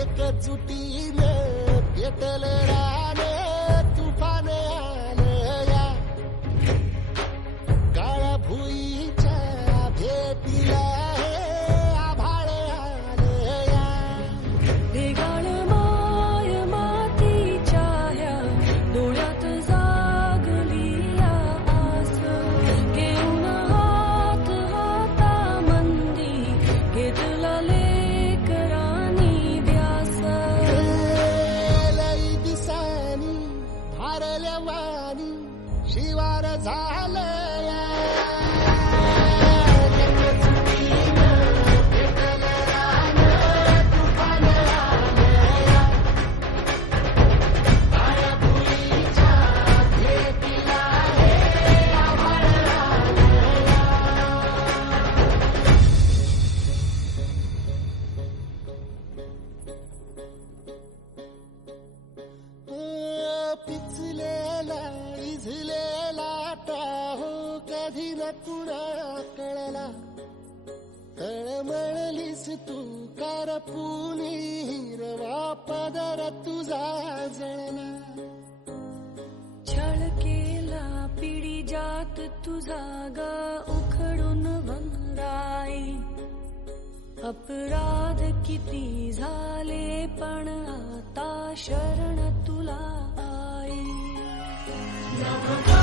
एकजुटीनं पेटल भारल्या वाणी शिवार झालया. पिचलेला इझलेला टाहो कधी न कुणा कळला. तळमळलीस तू कारपुनी हिरवा पदर तुझा जळला. छळ केला पिढी जात तुझा ग उखडून भंगाई अपराध किती झाले पण आता शरण 那么